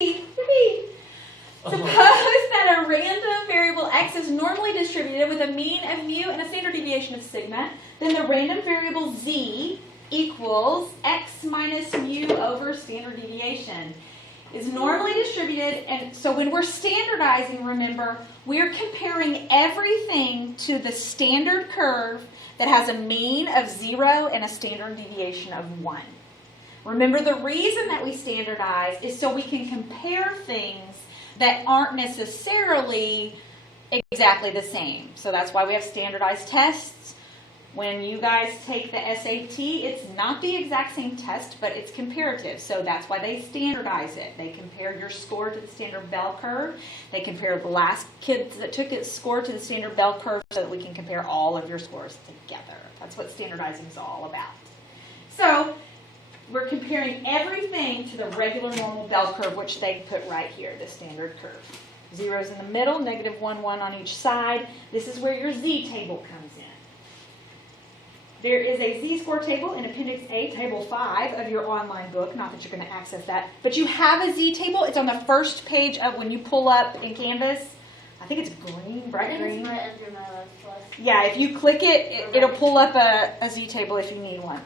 Suppose that a random variable x is normally distributed with a mean of mu and a standard deviation of sigma. Then the random variable z equals x minus mu over standard deviation. Is normally distributed, and so when we're standardizing, remember, we're comparing everything to the standard curve that has a mean of 0 and a standard deviation of 1. Remember, the reason that we standardize is so we can compare things that aren't necessarily exactly the same. So that's why we have standardized tests. When you guys take the SAT, it's not the exact same test, but it's comparative. So that's why they standardize it. They compare your score to the standard bell curve. They compare the last kids that took its score to the standard bell curve so that we can compare all of your scores together. That's what standardizing is all about. So we're comparing everything to the regular normal bell curve, which they put right here, the standard curve. Zero's in the middle, negative 1, 1 on each side. This is where your z-table comes in. There is a z-score table in Appendix A, Table 5 of your online book. Not that you're going to access that. But you have a z-table. It's on the first page of when you pull up in Canvas. I think it's green, bright green. It's right under my left plus. Yeah, if you click it, it'll pull up a z-table if you need one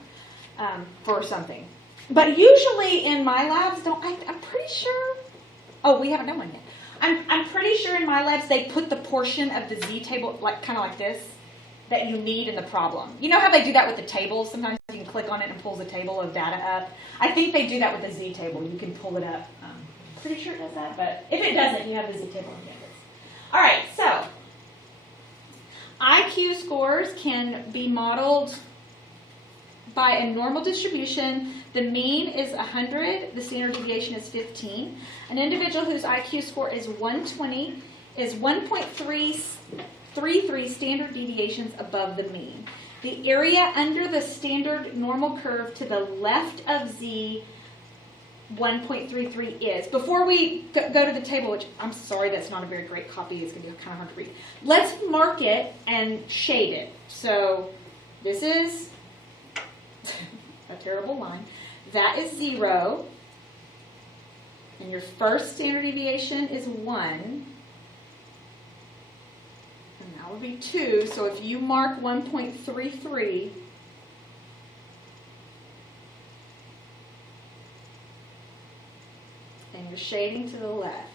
for something. But usually in my labs, I'm pretty sure, oh, we haven't done one yet. I'm pretty sure in my labs they put the portion of the z-table, kind of like this, that you need in the problem. You know how they do that with the tables? Sometimes you can click on it and pulls a table of data up. I think they do that with the z-table. You can pull it up. Pretty sure it does that, but if it doesn't, you have the z-table in Canvas. All right, so IQ scores can be modeled by a normal distribution. The mean is 100. The standard deviation is 15. An individual whose IQ score is 120 is 1.33 standard deviations above the mean. The area under the standard normal curve to the left of Z 1.33 is. Before we go to the table, which I'm sorry that's not a very great copy, it's going to be kind of hard to read. Let's mark it and shade it. So this is a terrible line. That is 0. And your first standard deviation is 1. And that would be 2. So if you mark 1.33, and you're shading to the left,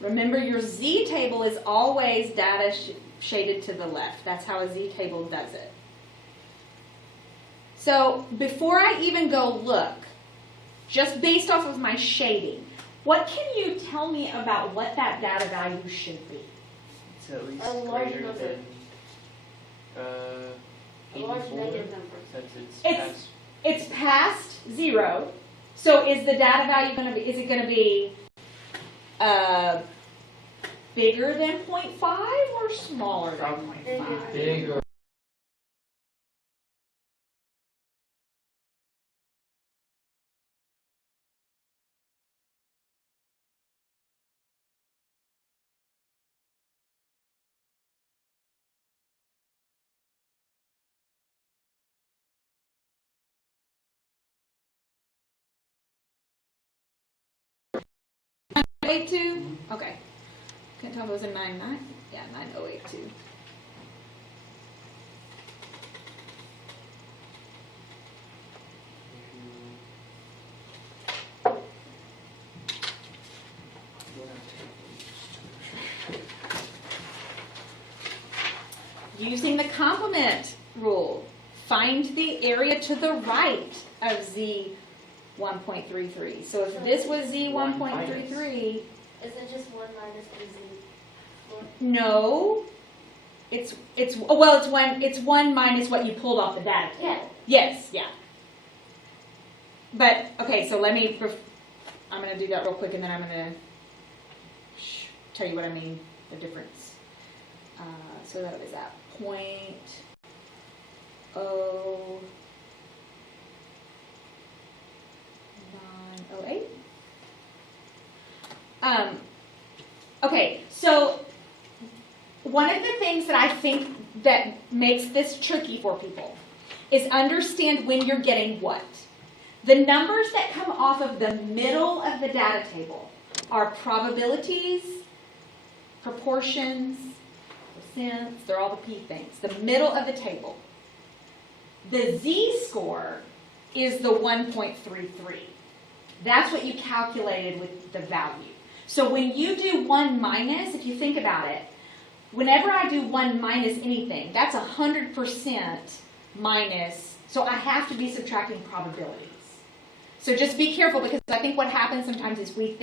remember your z-table is always data shaded to the left. That's how a z-table does it. So before I even go look, just based off of my shading, what can you tell me about what that data value should be? It's at least A large greater number. than A 84. large negative number. Since It's past 0. So is the data value going to be, is it going to be bigger than 0.5 or smaller than 0.5? Bigger. Okay. Can't tell if it was a 99. Yeah, 9082. Using the complement rule, find the area to the right of Z 1.33. So if this was Z 1.33, Is it just 1 minus the z? no, it's one minus what you pulled off the data table. Yeah. Yes, yeah. But okay, so I'm going to do that real quick, and then I'm going to tell you what I mean, the difference. So that was at 0.0908. Okay, so one of the things that I think that makes this tricky for people is understand when you're getting what. The numbers that come off of the middle of the data table are probabilities, proportions, percents, they're all the P things. The middle of the table. The z-score is the 1.33. That's what you calculated with the value. So when you do 1 minus, if you think about it, whenever I do 1 minus anything, that's 100% minus, so I have to be subtracting probabilities. So just be careful, because I think what happens sometimes is we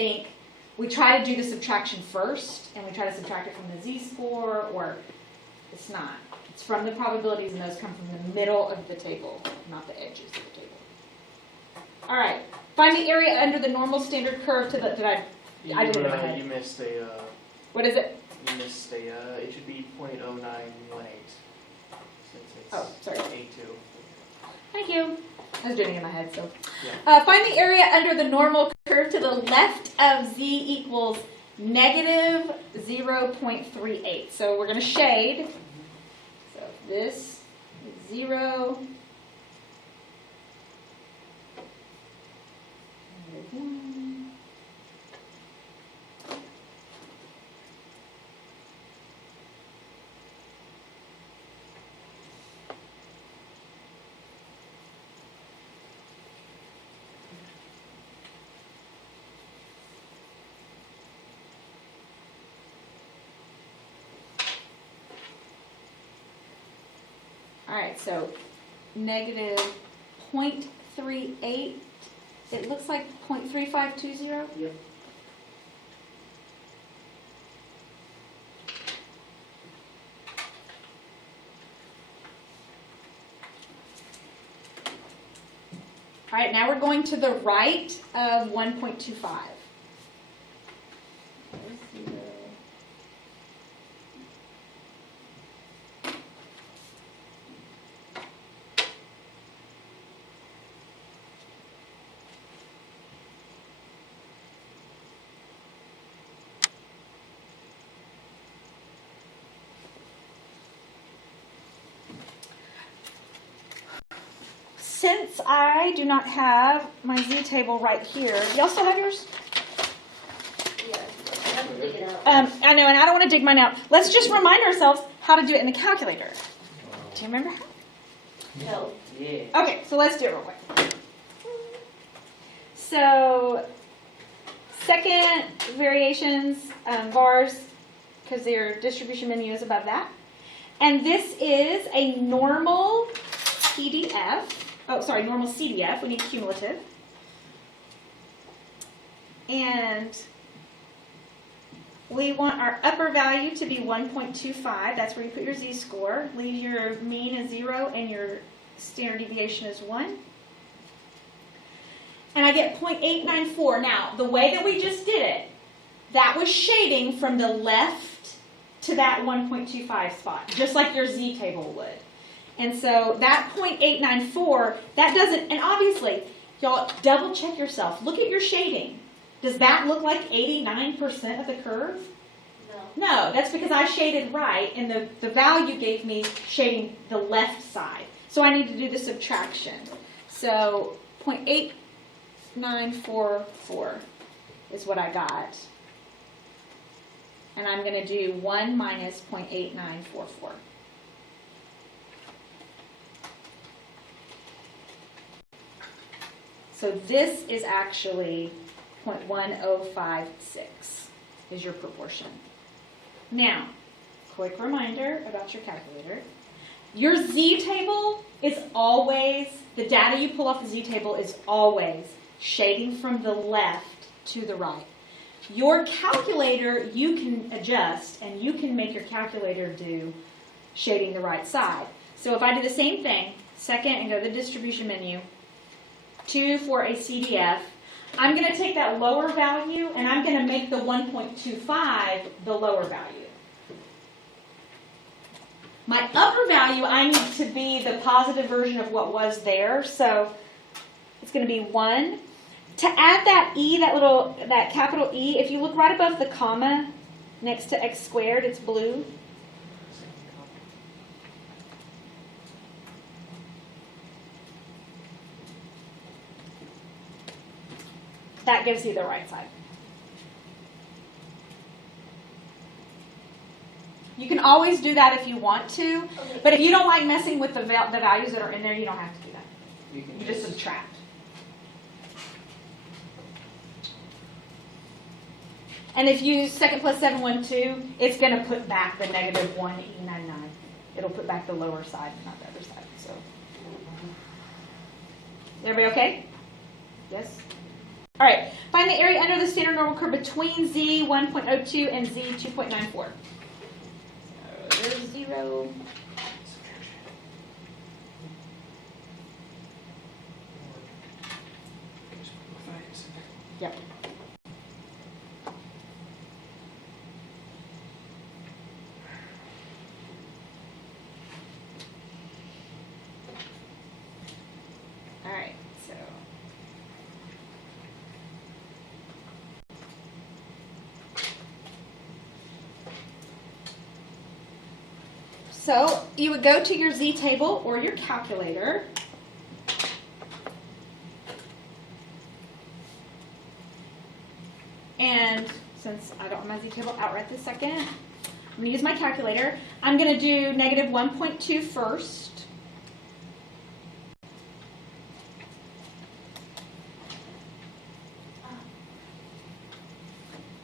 try to do the subtraction first, and we try to subtract it from the z-score, or it's not. It's from the probabilities, and those come from the middle of the table, not the edges of the table. All right. Find the area under the normal standard curve to the, I did it in my head. You missed a, What is it? you missed a, it should be 0.0918. Since it's Oh, sorry. A2. Thank you. I was doing it in my head, so. Yeah. Find the area under the normal curve to the left of z equals negative 0.38. So we're going to shade. So this is 0. All right, so negative 0.38. It looks like 0.3520. Yep. All right, now we're going to the right of 1.25. Since I do not have my z table right here, y'all still have yours? Yeah, I have to dig it out. I know, and I don't want to dig mine out. Let's just remind ourselves how to do it in the calculator. Do you remember how? No. Yeah. Okay, so let's do it real quick. So, second variations, bars, because their distribution menu is above that. And this is a normal PDF. Oh, sorry, normal CDF. We need cumulative. And we want our upper value to be 1.25. That's where you put your z-score. Leave your mean as 0 and your standard deviation is 1. And I get 0.894. Now, the way that we just did it, that was shading from the left to that 1.25 spot, just like your z table would. And so that 0.894, that doesn't, and obviously, y'all double check yourself. Look at your shading. Does that look like 89% of the curve? No. No, that's because I shaded right, and the value gave me shading the left side. So I need to do the subtraction. So 0.8944 is what I got. And I'm going to do 1 minus 0.8944. So this is actually 0.1056 is your proportion. Now, quick reminder about your calculator. Your z table is always, the data you pull off the z table is always shading from the left to the right. Your calculator, you can adjust, and you can make your calculator do shading the right side. So if I do the same thing, second, and go to the distribution menu, 2 for a CDF, I'm going to take that lower value, and I'm going to make the 1.25 the lower value. My upper value, I need to be the positive version of what was there, so it's going to be 1. To add that E, that capital E, if you look right above the comma next to x squared, it's blue. that gives you the right side. You can always do that if you want to, Okay. but if you don't like messing with the values that are in there, you don't have to do that. You can You just subtract. And if you use second plus 7, 1, 2, it's going to put back the negative 1e99. It'll put back the lower side, not the other side. So, everybody okay? Yes? All right. Find the area under the standard normal curve between z 1.02 and z 2.94. So there's 0. Yep. All right, so you would go to your z table or your calculator. And since I don't have my z table out right this second, I'm going to use my calculator. I'm going to do negative 1.2 first.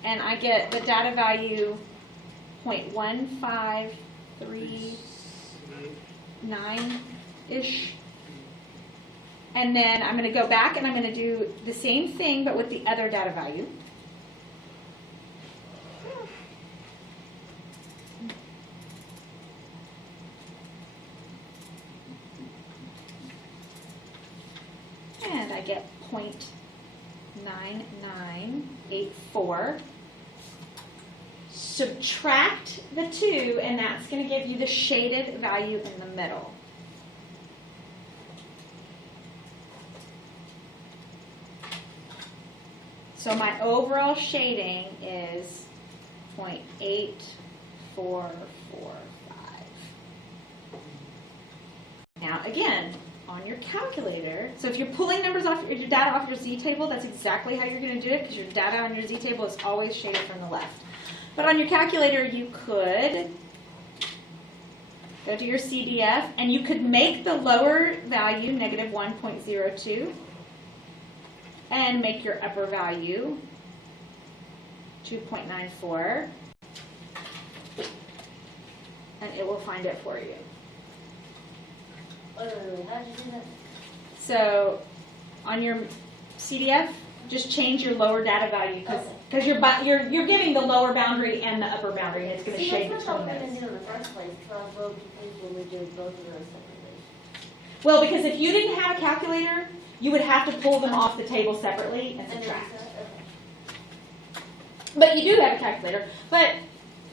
And I get the data value 0.1539-ish. And then I'm going to go back and I'm going to do the same thing but with the other data value. And I get 0.9984. Subtract the 2, and that's going to give you the shaded value in the middle. So my overall shading is 0.8445. Now again, on your calculator, so if you're pulling numbers off your data off your z table, that's exactly how you're going to do it because your data on your z table is always shaded from the left. But on your calculator, you could go to your CDF, and you could make the lower value negative 1.02 and make your upper value 2.94, and it will find it for you. How did you do that? So on your CDF, just change your lower data value because you're giving the lower boundary and the upper boundary, and it's going to shade that's what between we those. didn't do in the first place, so I was a little confused when we did both of those separately. Well, because if you didn't have a calculator, you would have to pull them off the table separately and subtract. Okay. But you do have a calculator. But,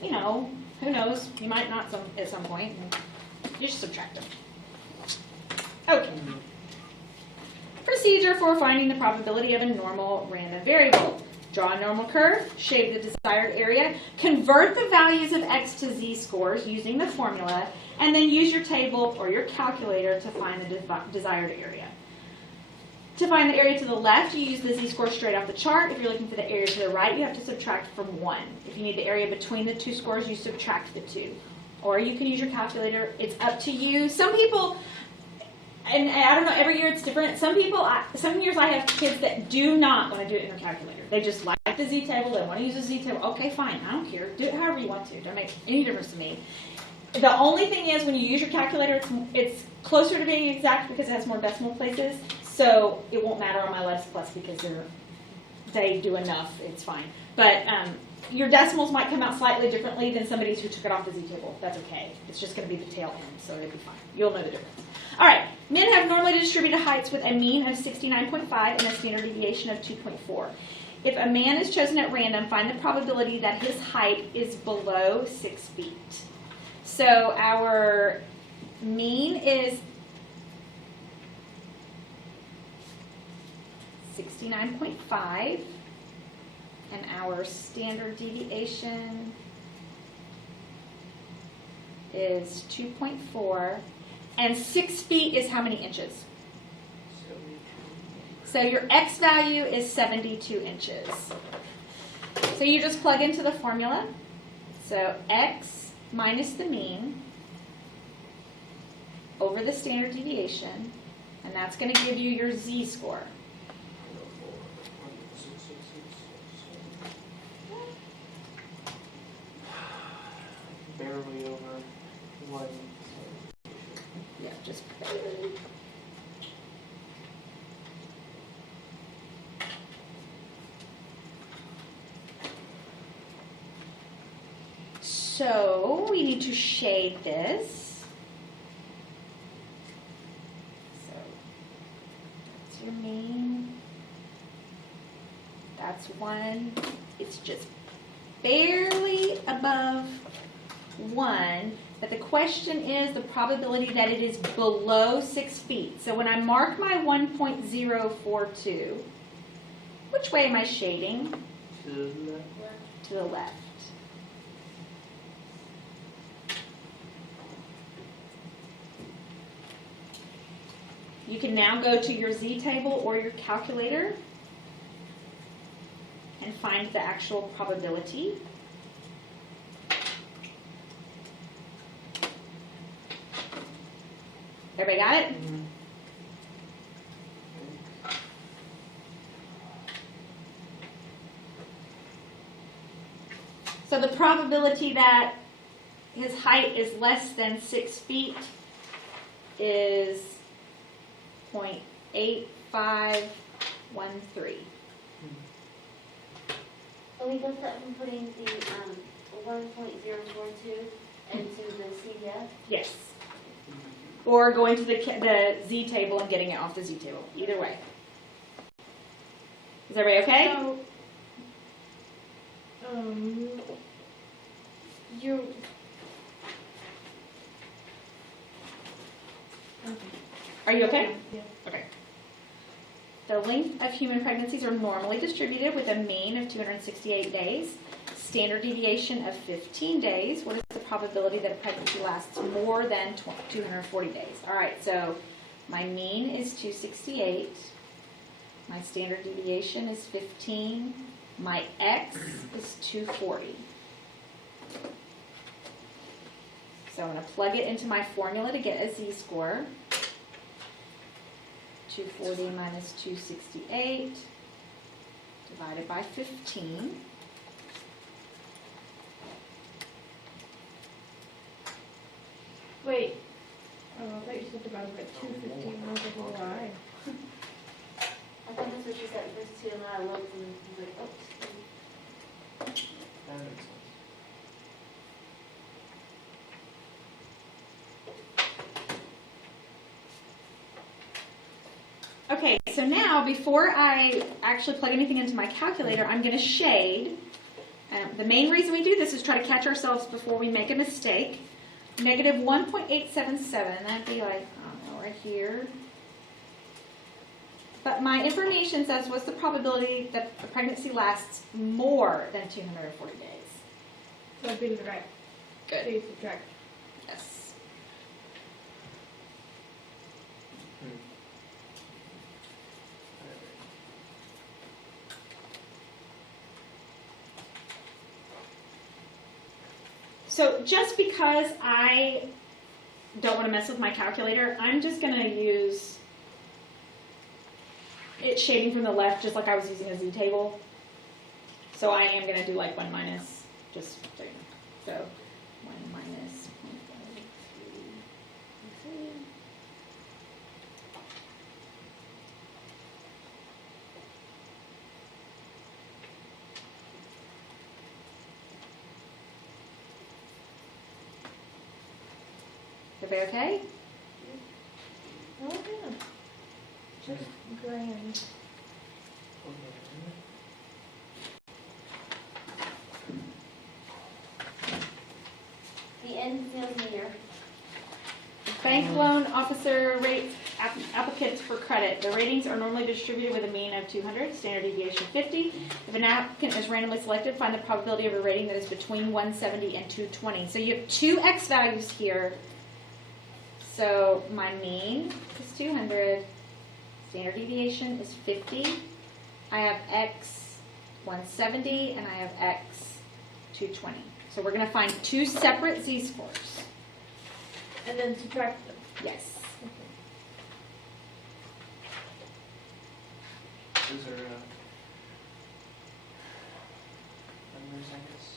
you know, who knows? You might not at some point. And you just subtract them. Okay. Procedure for finding the probability of a normal random variable. Draw a normal curve, shade the desired area, convert the values of x to z-scores using the formula, and then use your table or your calculator to find the desired area. To find the area to the left, you use the z-score straight off the chart. If you're looking for the area to the right, you have to subtract from 1. If you need the area between the two scores, you subtract the 2. Or you can use your calculator. It's up to you. Some people... And I don't know, every year it's different. Some years I have kids that do not want to do it in their calculator. They just like the z-table. They want to use the z-table. Okay, fine. I don't care. Do it however you want to. It doesn't make any difference to me. The only thing is when you use your calculator, it's closer to being exact because it has more decimal places. So it won't matter on my less plus because they do enough. It's fine. But your decimals might come out slightly differently than somebody's who took it off the z-table. That's okay. It's just going to be the tail end, so it'll be fine. You'll know the difference. All right, men have normally distributed heights with a mean of 69.5 and a standard deviation of 2.4. If a man is chosen at random, find the probability that his height is below 6 feet. So our mean is 69.5, and our standard deviation is 2.4. And 6 feet is how many inches? So your X value is 72 inches. So you just plug into the formula. So X minus the mean over the standard deviation, and that's going to give you your Z-score. Barely over 1. Yeah, just barely. So we need to shade this. So that's your mean. That's 1. It's just barely above 1. But the question is the probability that it is below 6 feet. So when I mark my 1.042, which way am I shading? To the left. To the left. You can now go to your Z table or your calculator and find the actual probability. Everybody got it? Mm-hmm. So the probability that his height is less than 6 feet is 0.8513. So we got that from putting the 1.042 into the CDF? Yes. Or going to the Z table and getting it off the Z table. Either way. Is everybody okay? So, you. Okay. Are you okay? Yeah. Okay. The length of human pregnancies are normally distributed with a mean of 268 days, standard deviation of 15 days. What is the probability that a pregnancy lasts more than 240 days? All right, so my mean is 268. My standard deviation is 15. My X is 240. So I'm going to plug it into my formula to get a Z-score. 240 minus 268 divided by 15. Wait. Oh, I thought you said divided by 215 multiple y. I thought that's what you said first too, and I looked and was like, oops. That makes sense. Okay, so now before I actually plug anything into my calculator, I'm going to shade. The main reason we do this is try to catch ourselves before we make a mistake. Negative 1.877, that'd be like, I don't know, right here. But my information says, what's the probability that a pregnancy lasts more than 240 days? So I'd be right. Good. So you subtract. Yes. So just because I don't want to mess with my calculator, I'm just going to use it shading from the left just like I was using a Z table. So I am going to do like 1 minus, just so you know. So 1 minus 0.533. Everybody okay? Oh, yeah. Just grand. The end feels near. Bank loan officer rates applicants for credit. The ratings are normally distributed with a mean of 200, standard deviation 50. If an applicant is randomly selected, find the probability of a rating that is between 170 and 220. So you have 2 X values here. So my mean is 200, Standard deviation is 50. I have x 170 and I have x 220. So we're going to find two separate z-scores. And then subtract them. Yes. Those are numbers, I guess.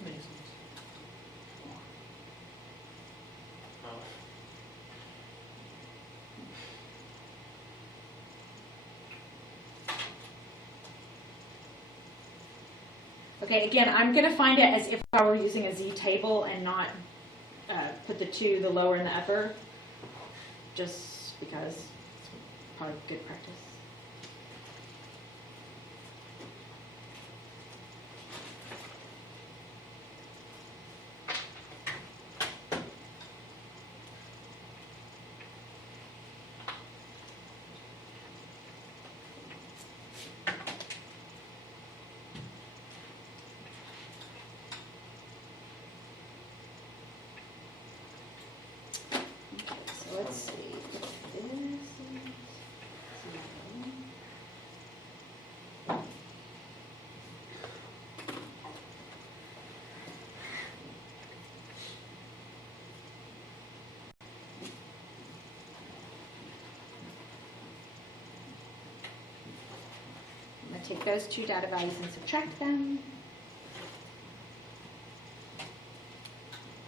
Amazing. Oh. Okay, again, I'm going to find it as if I were using a z-table and not put the lower and the upper, just because it's probably good practice. So let's see. This is I'm going to take those two data values and subtract them.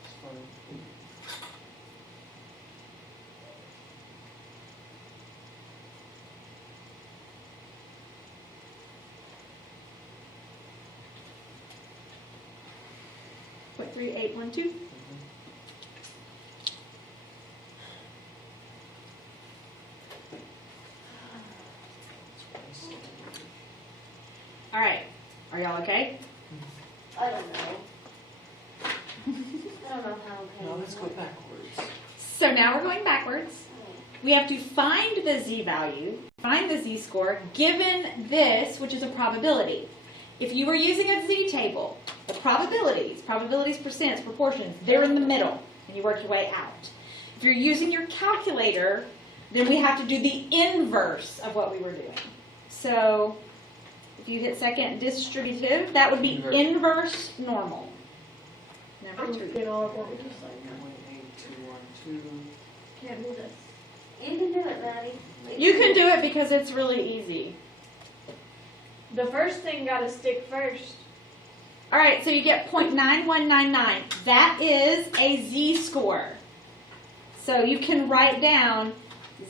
It's funny. Point 3812. All right. Are y'all okay? I don't know. I don't know how okay. No, let's go backwards. So now we're going backwards. We have to find the z-value, find the z-score, given this, which is a probability. If you were using a z-table, the probabilities, percents, proportions, they're in the middle, and you work your way out. If you're using your calculator, then we have to do the inverse of what we were doing. So if you hit second distributive, that would be inverse normal. Number I'm 2. good all of what we just like. 18212. Can't do this. You can do it, Maddie. You can do it because it's really easy. The first thing got to stick first. All right, so you get 0.9199. That is a z-score. So you can write down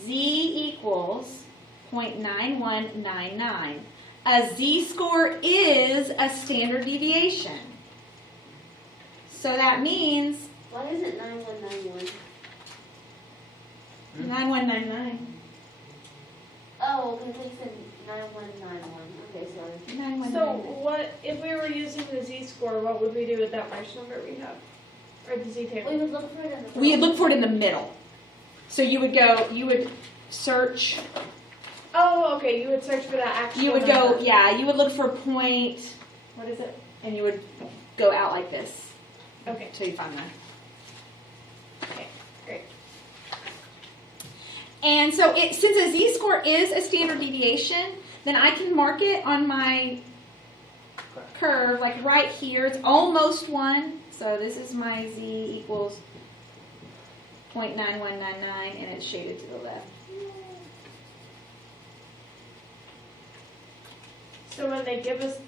z equals 0.9199. A z-score is a standard deviation. So that means Why is it 9191? 9199. Oh, okay, they said 9191. Okay, sorry. 9199. So what if we were using the z-score? What would we do with that first number we have, or the We z-table? would look for it in the We look for it in the middle. So you would search, Oh, okay. You would search for that actual. you would go, number. yeah, you would look for point, what is it? And you would go out like this Okay. until you find that. Okay. Great. And so since a z-score is a standard deviation, then I can mark it on my curve, like right here. It's almost 1. So this is my z equals 0.9199, and it's shaded to the left. So when they give us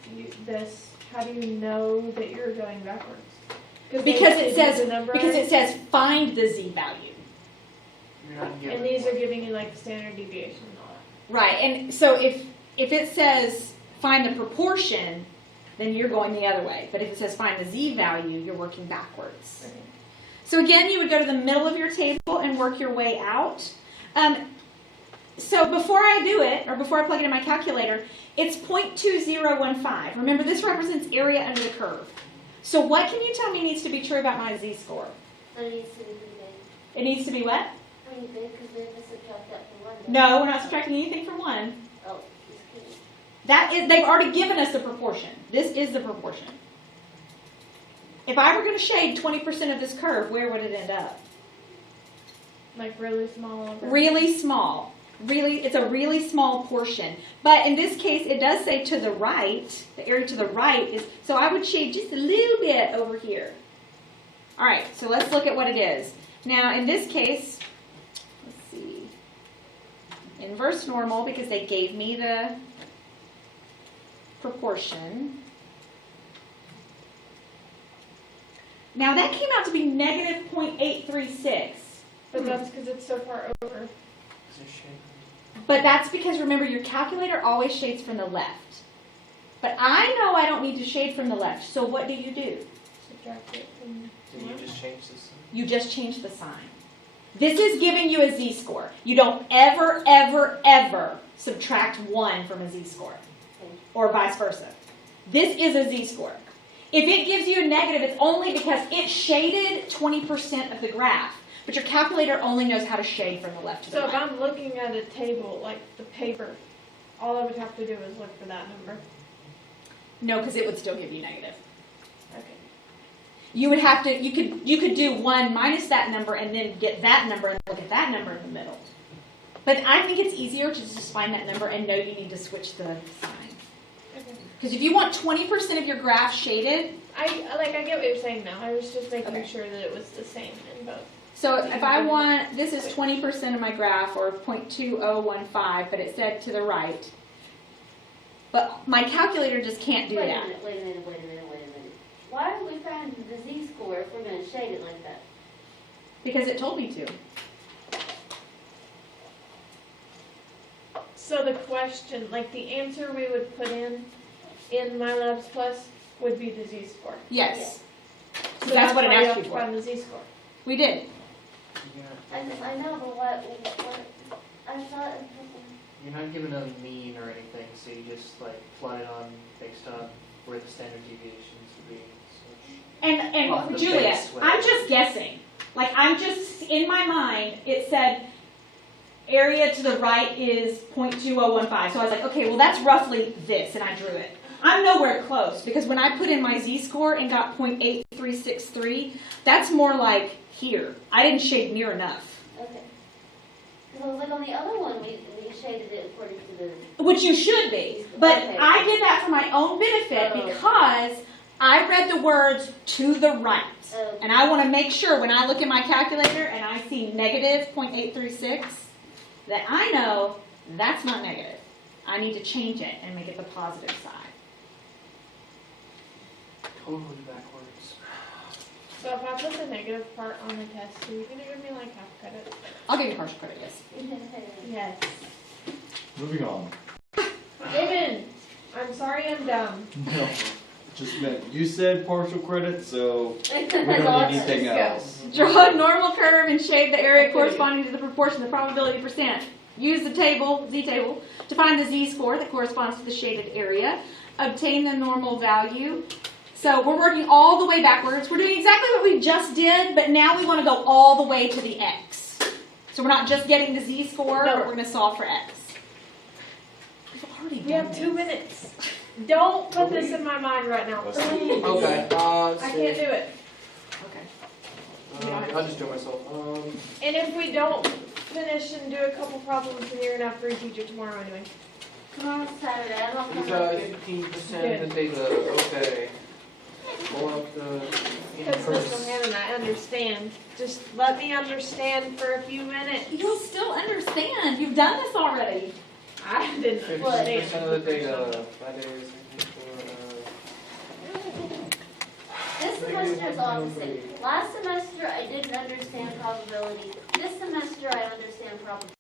this, how do you know that you're going backwards? Because they it give you says the number, find the z-value. You're not given and these one. are giving you like the standard deviation and all that. Right, and so if it says find the proportion, then you're going the other way. But if it says find the z-value, you're working backwards. Okay. So again, you would go to the middle of your table and work your way out. So before I do it, or before I plug it in my calculator, it's 0.2015. Remember, this represents area under the curve. So what can you tell me needs to be true about my z-score? But it needs to be pretty big. It needs to be what? Pretty big, because we have to subtract that from 1. No, we're not subtracting anything from 1. Oh, just kidding. That is, they've already given us the proportion. This is the proportion. If I were going to shade 20% of this curve, where would it end up? Like really small. Over. Really small. Really, it's a really small portion. But in this case, it does say to the right. The area to the right is, so I would shade just a little bit over here. All right, so let's look at what it is. Now, in this case, let's see. Inverse normal, because they gave me the proportion. Now, that came out to be negative 0.836. But that's because it's so far over. Is it shade? But that's because, remember, your calculator always shades from the left. But I know I don't need to shade from the left, so what do? Subtract it from. Did you just change this? You just change the sign. This is giving you a z-score. You don't ever, ever, ever subtract 1 from a z-score, or vice versa. This is a z-score. If it gives you a negative, it's only because it shaded 20% of the graph. But your calculator only knows how to shade from the left to the So if right. I'm looking at a table, like the paper, all I would have to do is look for that number. No, because it would still give you negative. Okay. You would have to, you could do 1 minus that number and then get that number and look at that number in the middle. But I think it's easier to just find that number and know you need to switch the sign. Okay. Because if you want 20% of your graph shaded, I get what you're saying now. I was just making Okay. sure that it was the same in both. so if I want, this is 20% of my graph, or 0.2015, but it said to the right. But my calculator just can't do Wait a that. minute, wait a minute. Why are we finding the z-score if we're going to shade it like that? Because it told me to. So the question, like the answer we would put in MyLabs Plus would be the z-score. Yes. So That's what it why asked you you have to for. find the z-score. We did. Yeah. I know, but what I thought, You're not given a mean or anything, so you just like plot it on based on where the standard deviations would be. Off And the Julia, base, I'm just guessing. Like, I'm just, in my mind, it said area to the right is 0.2015. So I was like, okay, well, that's roughly this, and I drew it. I'm nowhere close, because when I put in my z-score and got 0.8363, that's more like here. I didn't shade near enough. okay. Because I was like, on the other one, we shaded it according to the... Which you should be. But Okay. I did that for my own benefit Oh. because I read the words to the right. Oh. And I want to make sure when I look at my calculator and I see negative 0.836, that I know that's not negative. I need to change it and make it the positive side. Totally backwards. So if I put the negative part on the test, are you going to give me like half credit? I'll give you partial credit, yes. Yes. Moving on. David, I'm sorry I'm dumb. No, just meant you said partial credit, so we That's don't all need it anything says. else. Draw a normal curve and shade the area corresponding to the proportion, the probability percent. Use the table, z-table, to find the z-score that corresponds to the shaded area. Obtain the normal value. So we're working all the way backwards. We're doing exactly what we just did, but now we want to go all the way to the x. So we're not just getting the z-score, No. but we're going to solve for x. We've already We done have this. 2 minutes. Don't put this in my mind right now, Let's please. Okay. I can't do it. Okay. I'll just do it myself. And if we don't finish and do a couple problems, then you're going to have to reteach it tomorrow anyway. Come on Saturday, I'm not You coming. got 15% of the data. Okay. Pull up the Because Miss inverse. Mohannon, I understand. Just let me understand for a few minutes. You'll still understand. You've done this already. I didn't 15% understand. of the data. That is. This semester is opposite. Last semester I didn't understand probability. This semester I understand probability.